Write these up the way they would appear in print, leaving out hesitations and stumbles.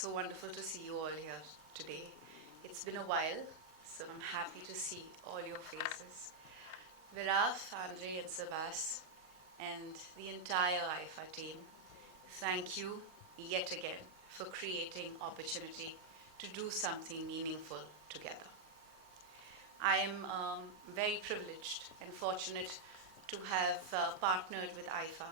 so wonderful to see you all here today. It's been a while, so I'm happy to see all your faces. Viraf, Andre, and Sabas, and the entire Iifa team, thank you yet again for creating opportunity to do something meaningful together. I am very privileged and fortunate to have partnered with Iifa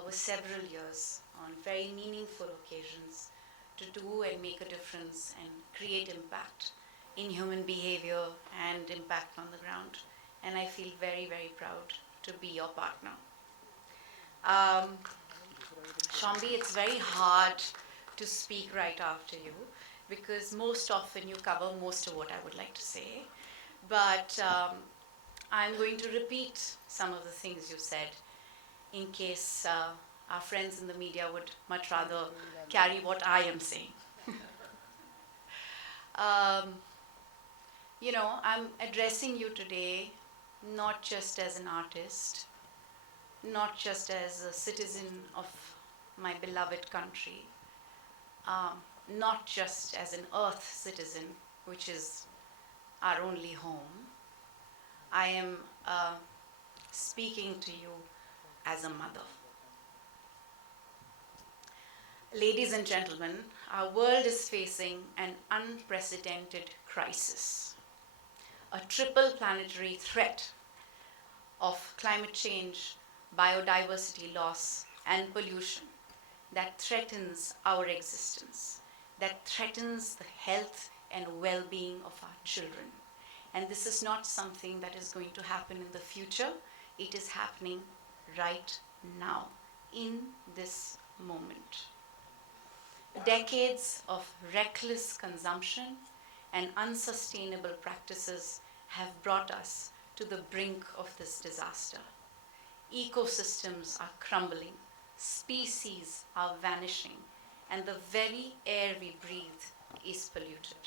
over several years on very meaningful occasions to do and make a difference and create impact in human behavior and impact on the ground. And I feel very, very proud to be your partner. Um, Shambi, it's very hard to speak right after you because most often you cover most of what I would like to say. But I'm going to repeat some of the things you said in case our friends in the media would much rather carry what I am saying. um, I'm addressing you today not just as an artist, not just as a citizen of my beloved country, um, not just as an earth citizen, which is our only home. I am speaking to you as a mother. Ladies and gentlemen, our world is facing an unprecedented crisis, a triple planetary threat of climate change, biodiversity loss, and pollution that threatens our existence, that threatens the health and well-being of our children. And this is not something that is going to happen in the future. It is happening right now, in this moment. Decades of reckless consumption and unsustainable practices have brought us to the brink of this disaster. Ecosystems are crumbling, species are vanishing, and the very air we breathe is polluted.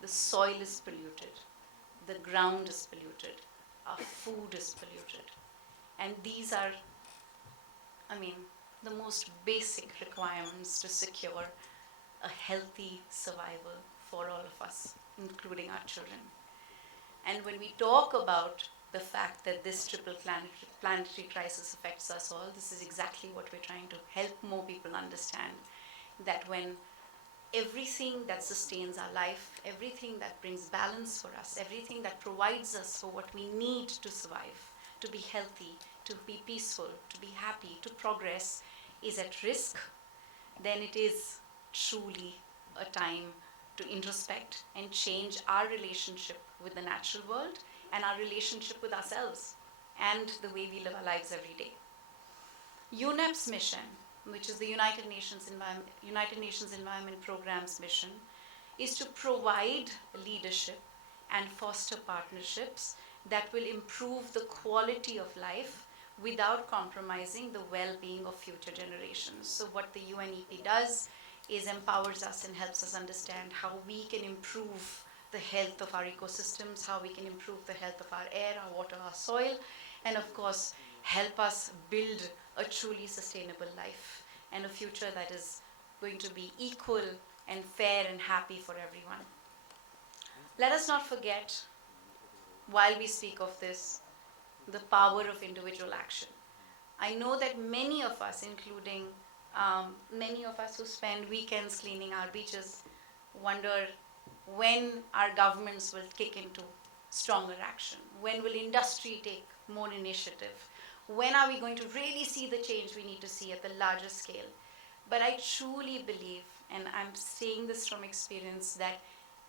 The soil is polluted, the ground is polluted, our food is polluted. And these are, the most basic requirements to secure a healthy survival for all of us, including our children. And when we talk about the fact that this triple planetary crisis affects us all, this is exactly what we're trying to help more people understand, that when everything that sustains our life, everything that brings balance for us, everything that provides us for what we need to survive, to be healthy, to be peaceful, to be happy, to progress, is at risk, then it is truly a time to introspect and change our relationship with the natural world and our relationship with ourselves and the way we live our lives every day. UNEP's mission, which is the United Nations Environment Programme's mission, is to provide leadership and foster partnerships that will improve the quality of life without compromising the well-being of future generations. So what the UNEP does is empowers us and helps us understand how we can improve the health of our ecosystems, how we can improve the health of our air, our water, our soil, and of course, help us build a truly sustainable life and a future that is going to be equal and fair and happy for everyone. Let us not forget, while we speak of this, the power of individual action. I know that many of us, including many of us who spend weekends cleaning our beaches, wonder when our governments will kick into stronger action. When will industry take more initiative? When are we going to really see the change we need to see at the larger scale? But I truly believe, and I'm saying this from experience, that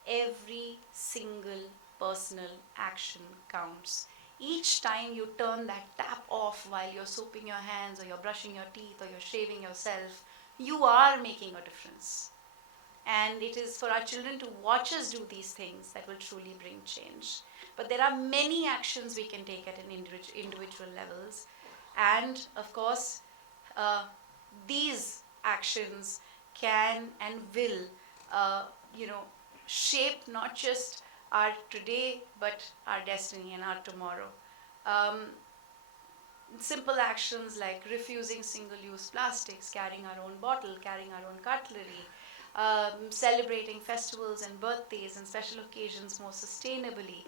every single personal action counts. Each time you turn that tap off while you're soaping your hands or you're brushing your teeth or you're shaving yourself, you are making a difference. And it is for our children to watch us do these things that will truly bring change. But there are many actions we can take at an individual levels. And of course, these actions can and will, shape not just our today, but our destiny and our tomorrow. Simple actions like refusing single-use plastics, carrying our own bottle, carrying our own cutlery, celebrating festivals and birthdays and special occasions more sustainably,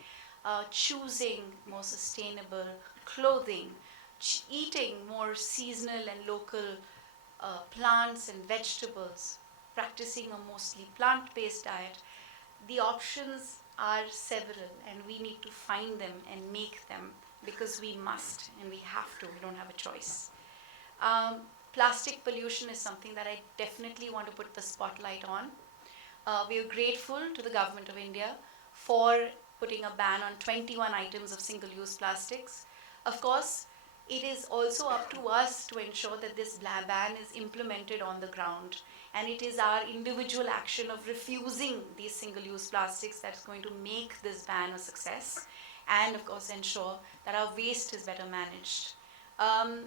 choosing more sustainable clothing, eating more seasonal and local plants and vegetables, practicing a mostly plant based diet. The options are several, and we need to find them and make them because we must and we have to, we don't have a choice. Um, Plastic pollution is something that I definitely want to put the spotlight on. We are grateful to the Government of India for putting a ban on 21 items of single use plastics. Of course, it is also up to us to ensure that this ban is implemented on the ground. And it is our individual action of refusing these single use plastics that's going to make this ban a success. And of course, ensure that our waste is better managed. Um,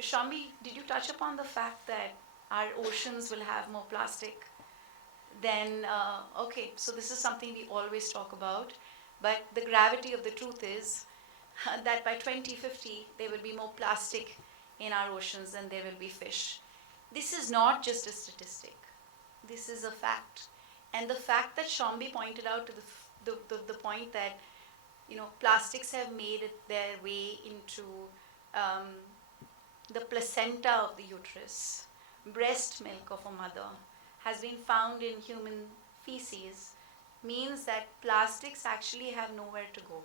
Shami, did you touch upon the fact that our oceans will have more plastic? Then okay, so this is something we always talk about, but the gravity of the truth is that by 2050 there will be more plastic in our oceans than there will be fish. This is not just a statistic, this is a fact. And the fact that Shambi pointed out to the point that plastics have made it their way into um, the placenta of the uterus, breast milk of a mother, has been found in human feces, means that plastics actually have nowhere to go.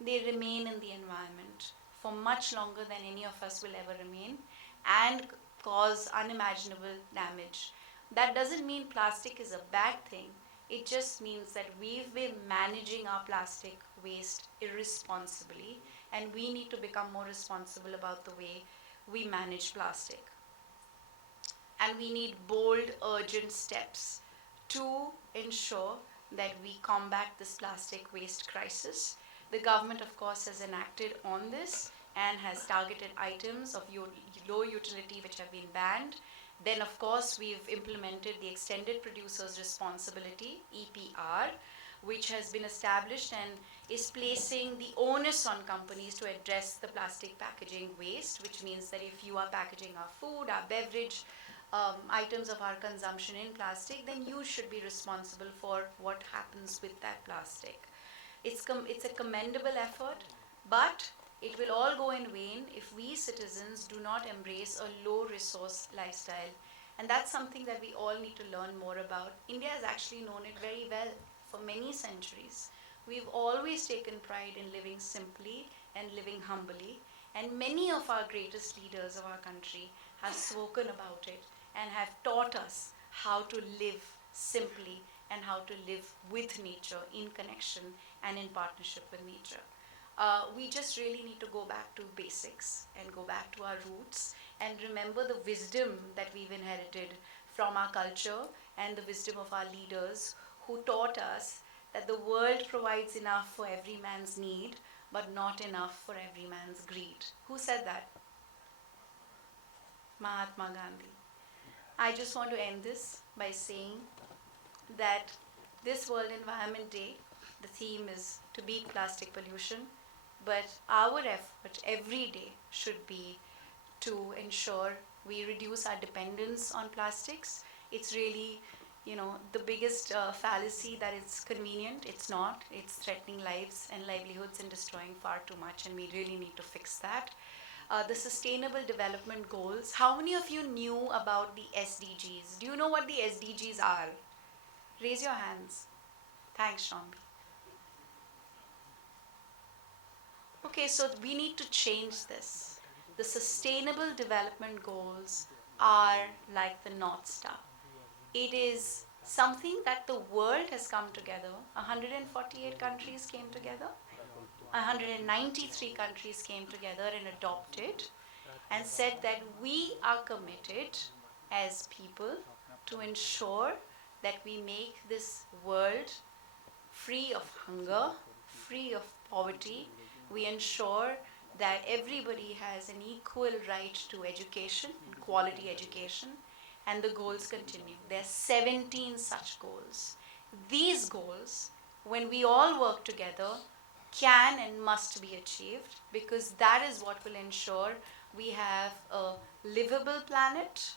They remain in the environment for much longer than any of us will ever remain and cause unimaginable damage. That doesn't mean plastic is a bad thing. It just means that we've been managing our plastic waste irresponsibly, and we need to become more responsible about the way we manage plastic. And we need bold, urgent steps to ensure that we combat this plastic waste crisis. The government, of course, has enacted on this and has targeted items of low utility which have been banned. Then, of course, we've implemented the Extended Producer's Responsibility, EPR, which has been established and is placing the onus on companies to address the plastic packaging waste, which means that if you are packaging our food, our beverage, items of our consumption in plastic, then you should be responsible for what happens with that plastic. It's a commendable effort, but it will all go in vain if we citizens do not embrace a low resource lifestyle. And that's something that we all need to learn more about. India has actually known it very well for many centuries. We've always taken pride in living simply and living humbly, and many of our greatest leaders of our country have spoken about it and have taught us how to live simply and how to live with nature in connection and in partnership with nature. We just really need to go back to basics and go back to our roots and remember the wisdom that we've inherited from our culture and the wisdom of our leaders who taught us that the world provides enough for every man's need, but not enough for every man's greed. Who said that? Mahatma Gandhi. I just want to end this by saying that this World Environment Day, the theme is to beat plastic pollution, but our effort every day should be to ensure we reduce our dependence on plastics. It's really, the biggest fallacy that it's convenient. It's not. It's threatening lives and livelihoods and destroying far too much, and we really need to fix that. The Sustainable Development Goals. How many of you knew about the SDGs? Do you know what the SDGs are? Raise your hands. Thanks, Shambi. Okay, so we need to change this. The Sustainable Development Goals are like the North Star. It is something that the world has come together. 148 countries came together. 193 countries came together and adopted and said that we are committed as people to ensure that we make this world free of hunger, free of poverty. We ensure that everybody has an equal right to education and quality education, and the goals continue. There are 17 such goals. These goals, when we all work together, can and must be achieved because that is what will ensure we have a livable planet,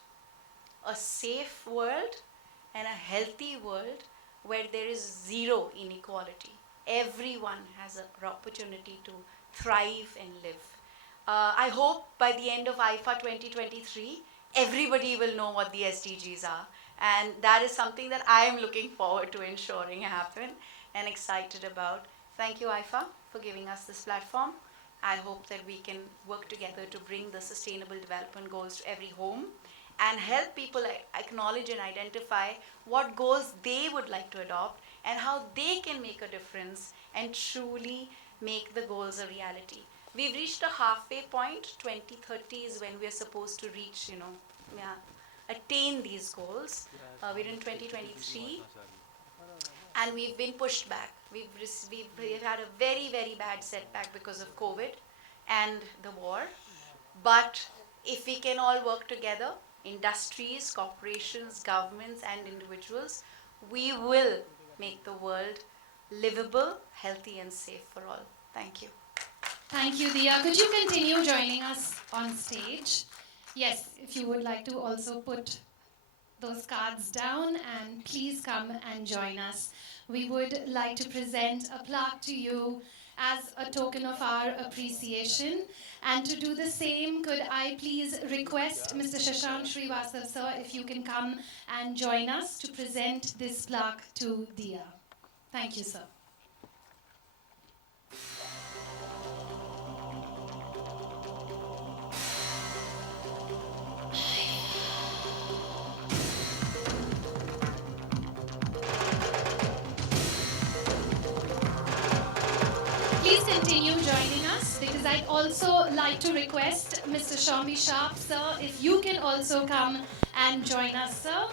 a safe world, and a healthy world where there is zero inequality. Everyone has an opportunity to thrive and live. I hope by the end of Iifa 2023, everybody will know what the SDGs are. And that is something that I am looking forward to ensuring happen and excited about. Thank you, Iifa, for giving us this platform. I hope that we can work together to bring the sustainable development goals to every home and help people acknowledge and identify what goals they would like to adopt and how they can make a difference and truly make the goals a reality. We've reached a halfway point. 2030 is when we're supposed to reach, yeah, attain these goals. We're in 2023 and we've been pushed back. We've had a very, very bad setback because of COVID and the war. But if we can all work together, industries, corporations, governments, and individuals, we will make the world livable, healthy, and safe for all. Thank you. Thank you, Dia. Could you continue joining us on stage? Yes, if you would like to also put those cards down and please come and join us. We would like to present a plaque to you as a token of our appreciation. And to do the same, could I please request Mr. Shashank Srivastav, sir, if you can come and join us to present this plaque to Dia. Thank you, sir. Please continue joining us because I'd also like to request Mr. Shombi Sharp, sir, if you can also come and join us, sir.